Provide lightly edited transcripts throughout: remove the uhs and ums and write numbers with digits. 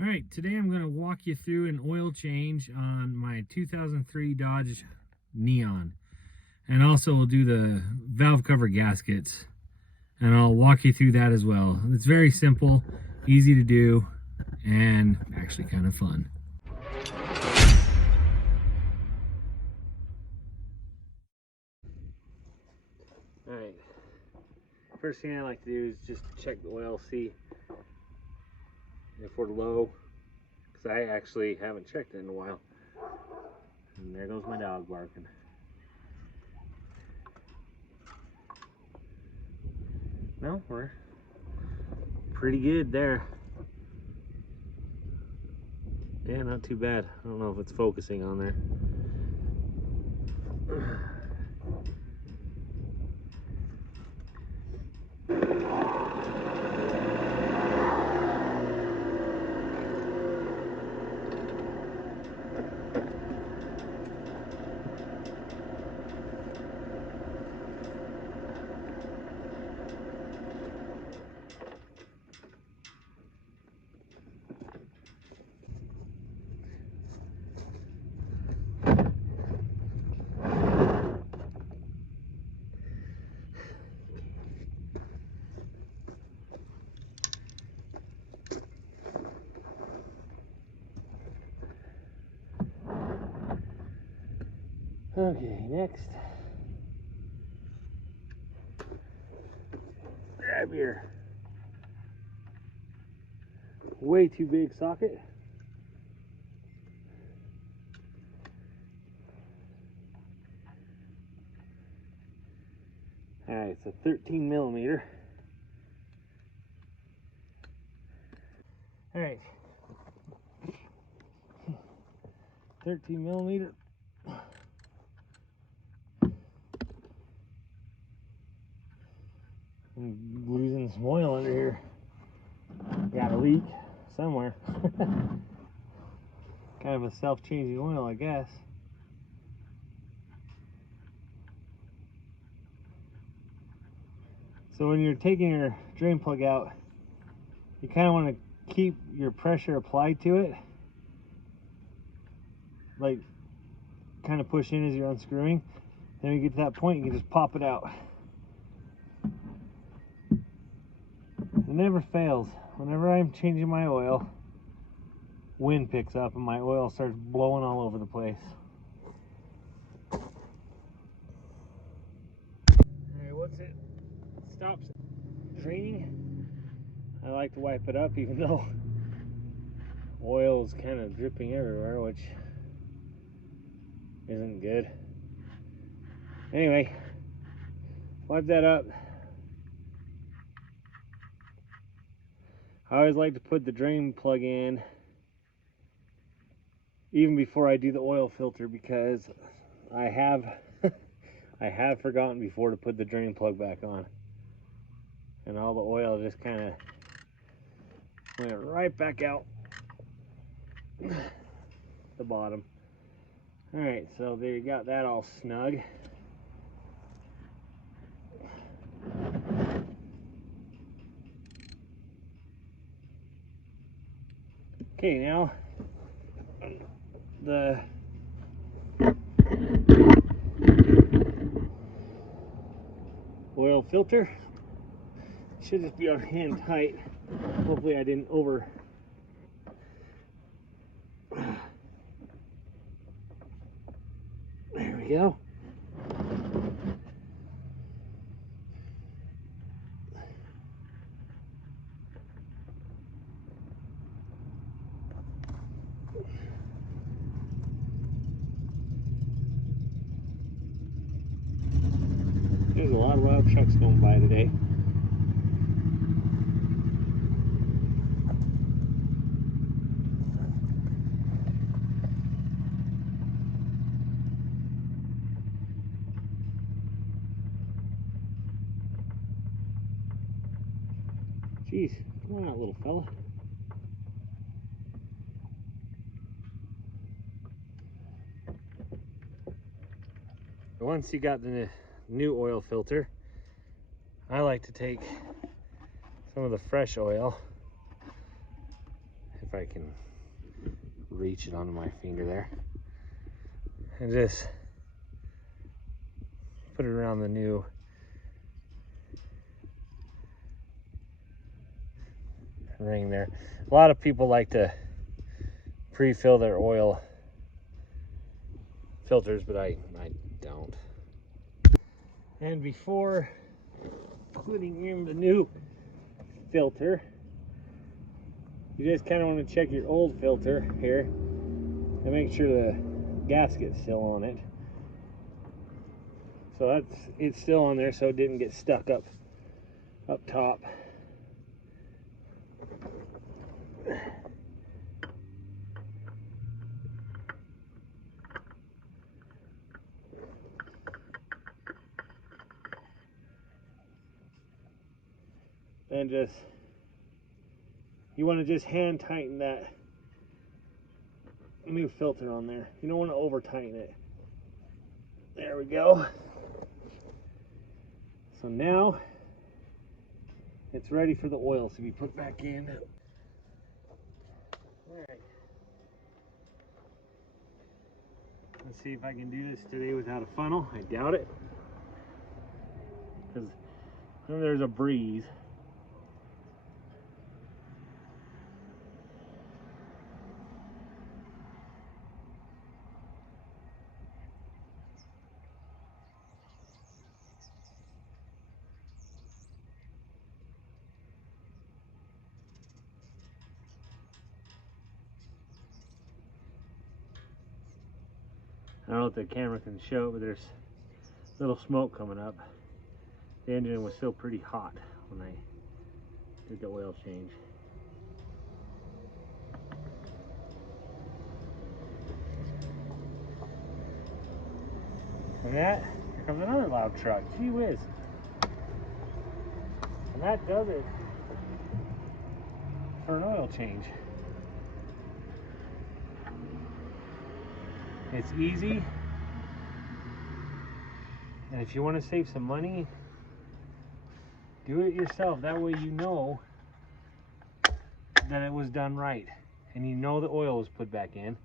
All right, today I'm going to walk you through an oil change on my 2003 Dodge Neon. And also we'll do the valve cover gaskets. And I'll walk you through that as well. It's very simple, easy to do, and actually kind of fun. All right, first thing I like to do is just check the oil, see if we're low, because I actually haven't checked it in a while. And there goes my dog barking. No, we're pretty good there. Yeah, not too bad. I don't know if it's focusing on there. Okay, next, grab your way too big socket. All right, it's a 13 millimeter. All right, 13 millimeter. I'm losing some oil under here. Got a leak somewhere. Kind of a self-changing oil, I guess. So when you're taking your drain plug out, you kind of want to keep your pressure applied to it. Like, kind of push in as you're unscrewing. Then when you get to that point, you can just pop it out. It never fails. Whenever I'm changing my oil, wind picks up and my oil starts blowing all over the place. Alright, once it stops draining, I like to wipe it up, even though oil is kind of dripping everywhere, which isn't good. Anyway, wipe that up. I always like to put the drain plug in even before I do the oil filter, because I have I have forgotten before to put the drain plug back on, and all the oil just kind of went right back out the bottom. All right, so there you got that all snug. Okay, now the oil filter should just be on hand tight. Hopefully I didn't over there we go. There's a lot of loud trucks going by today. Jeez, come on out, little fella. Once you got the new oil filter, I like to take some of the fresh oil. if I can reach it onto my finger there. And just put it around the new ring there. A lot of people like to pre-fill their oil filters, but I don't. And before putting in the new filter, you just kind of want to check your old filter here and make sure the gasket's still on it. So it's still on there, so it didn't get stuck up top. And you want to just hand tighten that new filter on there. You don't want to over tighten it. There we go. So now it's ready for the oils to be put back in. Alright. Let's see if I can do this today without a funnel. I doubt it, because there's a breeze. I don't know if the camera can show it, but there's little smoke coming up. The engine was still pretty hot when I did the oil change. And that, here comes another loud truck. Gee whiz. And that does it for an oil change. It's easy, and if you want to save some money, do it yourself. That way you know that it was done right, and you know the oil was put back in.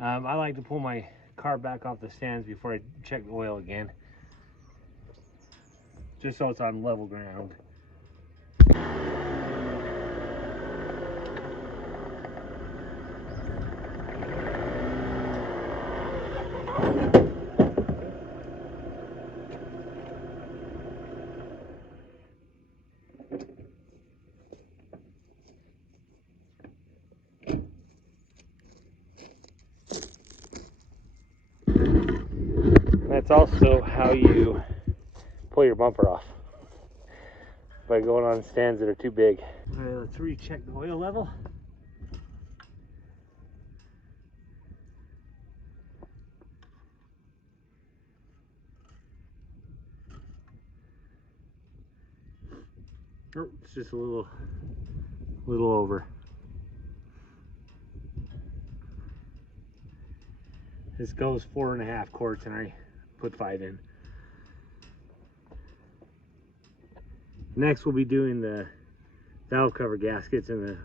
I like to pull my car back off the stands before I check the oil again, just so it's on level ground. That's also how you pull your bumper off, by going on stands that are too big. All right, let's recheck the oil level. Oh, it's just a little over. This goes 4.5 quarts, and I put 5 in. Next, we'll be doing the valve cover gaskets and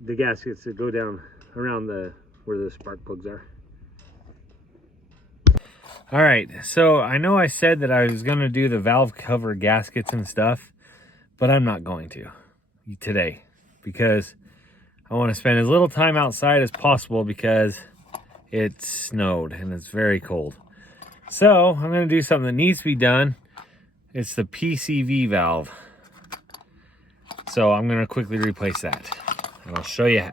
the gaskets that go down around where the spark plugs are. All right, so I know I said that I was going to do the valve cover gaskets and stuff, but I'm not going to today, because I want to spend as little time outside as possible, because it snowed and it's very cold. So I'm going to do something that needs to be done. It's the PCV valve. So I'm going to quickly replace that, and I'll show you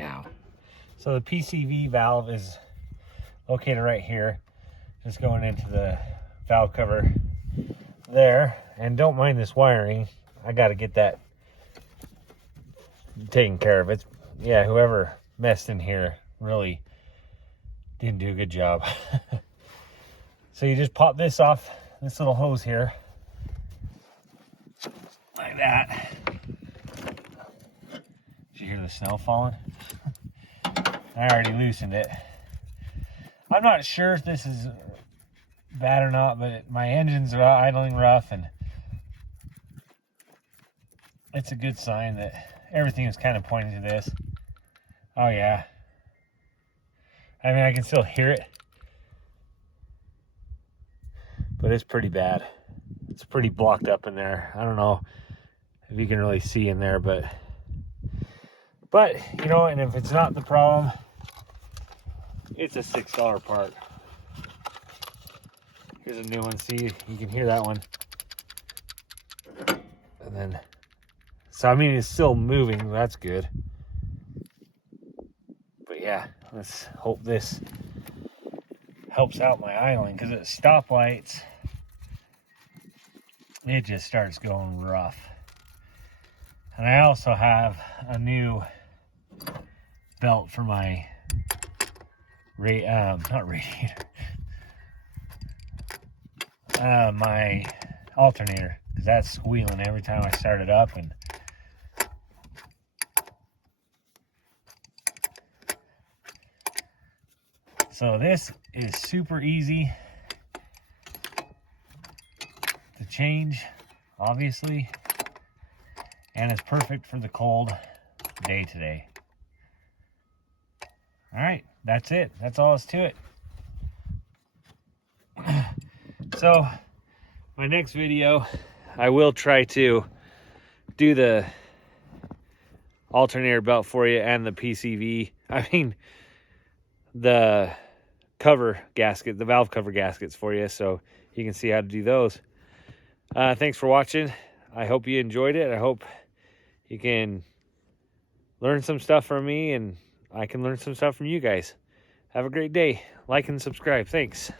how. So the PCV valve is located right here, just going into the valve cover there. And don't mind this wiring, I got to get that taken care of. It's, yeah, whoever messed in here really didn't do a good job. So you just pop this off this little hose here, like that. Did you hear the snow falling? I already loosened it. I'm not sure if this is bad or not, but my engine's idling rough, and it's a good sign that everything is kind of pointing to this. Oh yeah. I mean, I can still hear it, but it's pretty bad. It's pretty blocked up in there. I don't know if you can really see in there, but you know, and if it's not the problem, it's a $6 part. Here's a new one. See, you can hear that one. And then, so I mean, it's still moving. That's good. But yeah, let's hope this helps out my idling, because at stoplights, it just starts going rough. And I also have a new belt for my not radiator, my alternator, because that's squealing every time I start it up. And so this is super easy to change, obviously, and it's perfect for the cold day today. All right, that's it. That's all that's to it. So my next video, I will try to do the alternator belt for you and the PCV. I mean, the cover gasket, the valve cover gaskets for you, so you can see how to do those. Thanks for watching. I hope you enjoyed it. I hope you can learn some stuff from me, and I can learn some stuff from you guys. Have a great day. Like and subscribe. Thanks.